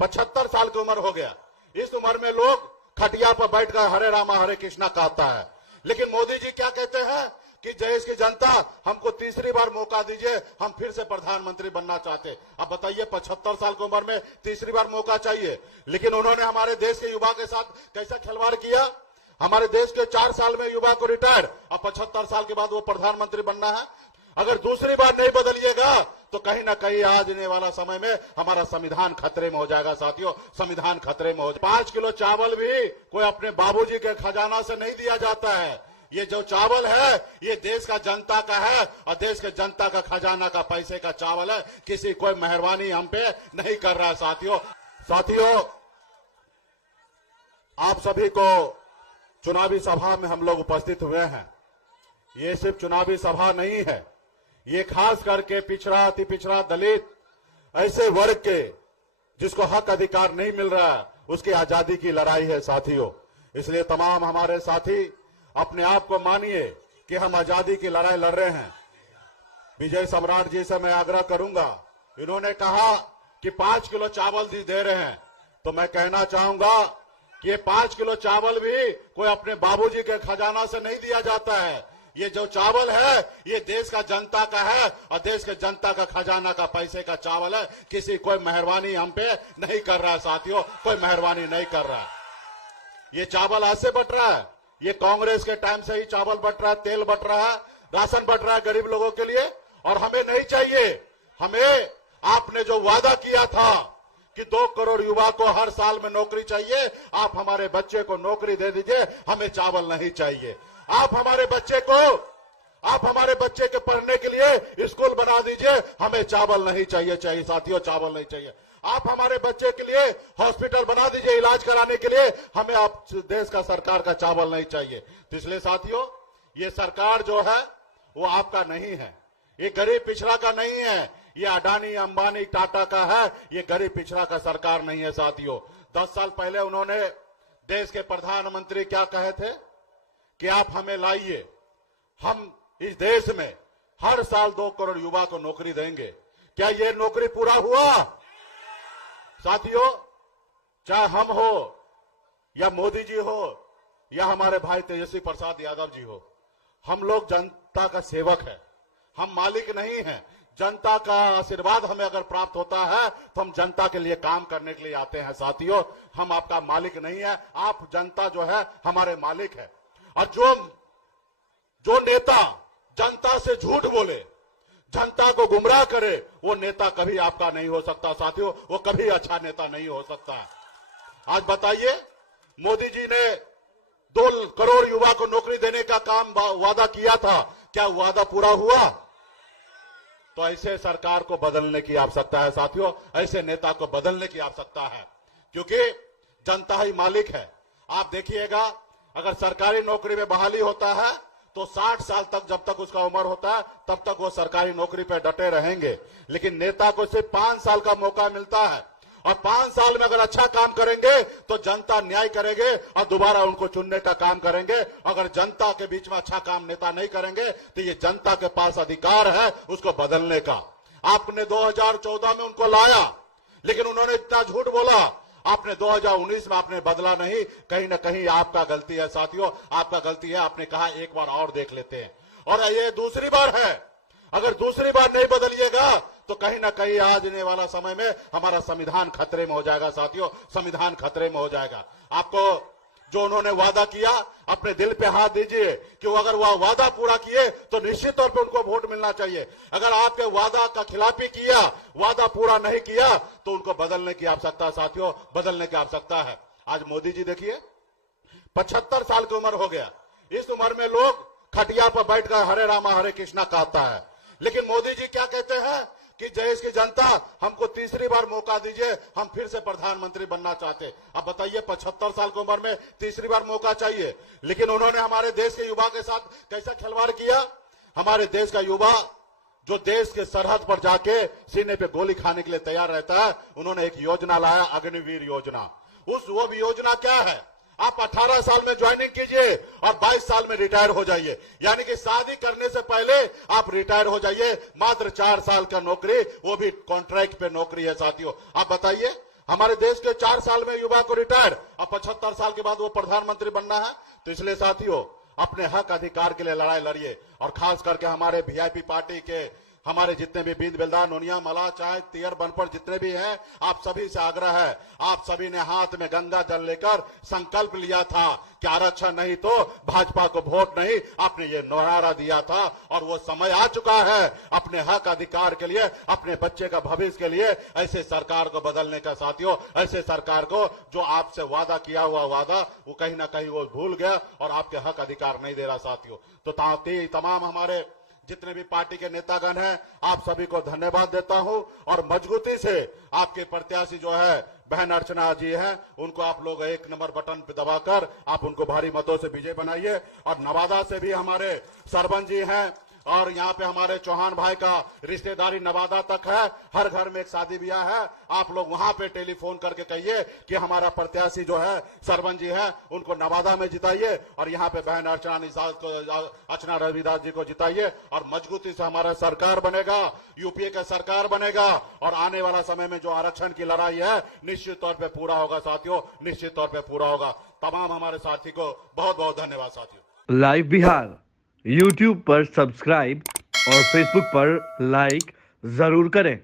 75 साल की उम्र हो गया। इस उम्र में लोग खटिया पर बैठकर हरे रामा हरे कृष्णा कहता है, लेकिन मोदी जी क्या कहते हैं कि देश की जनता हमको तीसरी बार मौका दीजिए, हम फिर से प्रधानमंत्री बनना चाहते। अब बताइए 75 साल की उम्र में तीसरी बार मौका चाहिए, लेकिन उन्होंने हमारे देश के युवा के साथ कैसा खिलवाड़ किया। हमारे देश के 4 साल में युवा को रिटायर, अब 75 साल के बाद वो प्रधानमंत्री बनना है। अगर दूसरी बार नहीं बदलिएगा तो कहीं ना कहीं आने वाला समय में हमारा संविधान खतरे में हो जाएगा। साथियों, संविधान खतरे में हो जाएगा। 5 किलो चावल भी कोई अपने बाबूजी के खजाना से नहीं दिया जाता है। ये जो चावल है ये देश का जनता का है, और देश के जनता का खजाना का पैसे का चावल है। किसी कोई मेहरबानी हम पे नहीं कर रहा है। साथियों, आप सभी को चुनावी सभा में हम लोग उपस्थित हुए हैं। ये सिर्फ चुनावी सभा नहीं है, ये खास करके पिछड़ा, अति पिछड़ा, दलित, ऐसे वर्ग के जिसको हक अधिकार नहीं मिल रहा है, उसकी आजादी की लड़ाई है साथियों। इसलिए तमाम हमारे साथी अपने आप को मानिए कि हम आजादी की लड़ाई लड़ रहे हैं। विजय सम्राट जी से मैं आग्रह करूंगा, इन्होंने कहा कि 5 किलो चावल दे रहे हैं, तो मैं कहना चाहूंगा कि ये 5 किलो चावल भी कोई अपने बाबूजी के खजाना से नहीं दिया जाता है। ये जो चावल है ये देश का जनता का है, और देश के जनता का खजाना का पैसे का चावल है। किसी कोई मेहरबानी हम पे नहीं कर रहा है साथियों, कोई मेहरबानी नहीं कर रहा है। ये चावल ऐसे बट रहा है, ये कांग्रेस के टाइम से ही चावल बट रहा है, तेल बट रहा है, राशन बट रहा है गरीब लोगों के लिए, और हमें नहीं चाहिए। हमें आपने जो वादा किया था कि 2 करोड़ युवा को हर साल में नौकरी चाहिए, आप हमारे बच्चे को नौकरी दे दीजिए, हमें चावल नहीं चाहिए। आप हमारे बच्चे के पढ़ने के लिए स्कूल बना दीजिए, हमें चावल नहीं चाहिए। साथियों, चावल नहीं चाहिए। आप हमारे बच्चे के लिए हॉस्पिटल बना दीजिए इलाज कराने के लिए, हमें आप देश का सरकार का चावल नहीं चाहिए। तो इसलिए साथियों, ये सरकार जो है वो आपका नहीं है, ये गरीब पिछड़ा का नहीं है, ये अडानी अंबानी टाटा का है, ये गरीब पिछड़ा का सरकार नहीं है साथियों। 10 साल पहले उन्होंने देश के प्रधानमंत्री क्या कहे थे कि आप हमें लाइए, हम इस देश में हर साल 2 करोड़ युवा को नौकरी देंगे। क्या ये नौकरी पूरा हुआ? साथियों, चाहे हम हो या मोदी जी हो या हमारे भाई तेजस्वी प्रसाद यादव जी हो, हम लोग जनता का सेवक है, हम मालिक नहीं हैं। जनता का आशीर्वाद हमें अगर प्राप्त होता है तो हम जनता के लिए काम करने के लिए आते हैं साथियों, हम आपका मालिक नहीं है। आप जनता जो है हमारे मालिक है। और जो नेता जनता से झूठ बोले, जनता को गुमराह करे, वो नेता कभी आपका नहीं हो सकता साथियों, वो कभी अच्छा नेता नहीं हो सकता। आज बताइए, मोदी जी ने 2 करोड़ युवा को नौकरी देने का काम वादा किया था, क्या वादा पूरा हुआ? तो ऐसे सरकार को बदलने की आवश्यकता है साथियों, ऐसे नेता को बदलने की आवश्यकता है, क्योंकि जनता ही मालिक है। आप देखिएगा, अगर सरकारी नौकरी में बहाली होता है तो 60 साल तक, जब तक उसका उम्र होता है तब तक वो सरकारी नौकरी पे डटे रहेंगे। लेकिन नेता को सिर्फ 5 साल का मौका मिलता है, और 5 साल में अगर अच्छा काम करेंगे तो जनता न्याय करेंगे और दोबारा उनको चुनने का काम करेंगे। अगर जनता के बीच में अच्छा काम नेता नहीं करेंगे तो ये जनता के पास अधिकार है उसको बदलने का। आपने 2014 में उनको लाया, लेकिन उन्होंने इतना झूठ बोला। आपने 2019 में आपने बदला नहीं, कहीं ना कहीं आपका गलती है साथियों, आपका गलती है। आपने कहा एक बार और देख लेते हैं, और ये दूसरी बार है। अगर दूसरी बार नहीं बदलिएगा तो कहीं ना कहीं आने वाला समय में हमारा संविधान खतरे में हो जाएगा साथियों, संविधान खतरे में हो जाएगा। आपको जो उन्होंने वादा किया, अपने दिल पे हाथ दीजिए कि वो अगर वह वादा पूरा किए तो निश्चित तौर पे उनको वोट मिलना चाहिए। अगर आपके वादा का खिलाफी किया, वादा पूरा नहीं किया, तो उनको बदलने की आवश्यकता है साथियों, बदलने की आवश्यकता है। आज मोदी जी देखिए, 75 साल की उम्र हो गया। इस उम्र में लोग खटिया पर बैठकर हरे रामा हरे कृष्णा कहता है, लेकिन मोदी जी क्या कहते हैं कि देश की जनता हमको तीसरी बार मौका दीजिए, हम फिर से प्रधानमंत्री बनना चाहते। अब बताइए, 75 साल की उम्र में तीसरी बार मौका चाहिए, लेकिन उन्होंने हमारे देश के युवा के साथ कैसा खिलवाड़ किया। हमारे देश का युवा जो देश के सरहद पर जाके सीने पे गोली खाने के लिए तैयार रहता है, उन्होंने एक योजना लाया, अग्निवीर योजना। वो भी योजना क्या है, आप 18 साल में ज्वाइनिंग कीजिए और 22 साल में रिटायर हो जाइए, यानी कि शादी करने से पहले आप रिटायर हो जाइए। मात्र 4 साल का नौकरी, वो भी कॉन्ट्रैक्ट पे नौकरी है साथियों। आप बताइए, हमारे देश के 4 साल में युवा को रिटायर, अब 75 साल के बाद वो प्रधानमंत्री बनना है। तो इसलिए साथियों, अपने हक अधिकार के लिए लड़ाई लड़िए। और खास करके हमारे वीआईपी पार्टी के हमारे जितने भी बींद बेलदार, नोनिया, मला, चाय, तियर, बनपड़ जितने भी हैं, आप सभी से आग्रह है, आप सभी ने हाथ में गंगा जल लेकर संकल्प लिया था कि आरक्षण नहीं तो भाजपा को वोट नहीं, आपने ये नारा दिया था। और वो समय आ चुका है अपने हक अधिकार के लिए, अपने बच्चे का भविष्य के लिए ऐसे सरकार को बदलने का। साथियों, ऐसे सरकार को जो आपसे वादा किया हुआ वादा वो कहीं ना कहीं वो भूल गया और आपके हक अधिकार नहीं दे रहा। साथियों, तो तमाम हमारे जितने भी पार्टी के नेतागण हैं, आप सभी को धन्यवाद देता हूं। और मजबूती से आपके प्रत्याशी जो है बहन अर्चना जी हैं, उनको आप लोग 1 नंबर बटन पे दबाकर आप उनको भारी मतों से विजय बनाइए। और नवादा से भी हमारे सरपंच जी हैं, और यहाँ पे हमारे चौहान भाई का रिश्तेदारी नवादा तक है, हर घर में एक शादी ब्याह है। आप लोग वहां पे टेलीफोन करके कहिए कि हमारा प्रत्याशी जो है सरपंच जी है, उनको नवादा में जिताइए और यहाँ पे बहन अर्चना रविदास जी को जिताइए। और मजबूती से हमारा सरकार बनेगा, यूपीए का सरकार बनेगा। और आने वाला समय में जो आरक्षण की लड़ाई है निश्चित तौर पर पूरा होगा। साथियों, निश्चित तौर पर पूरा होगा। तमाम हमारे साथी को बहुत बहुत धन्यवाद। साथियों, लाइव बिहार YouTube पर सब्सक्राइब और Facebook पर लाइक जरूर करें।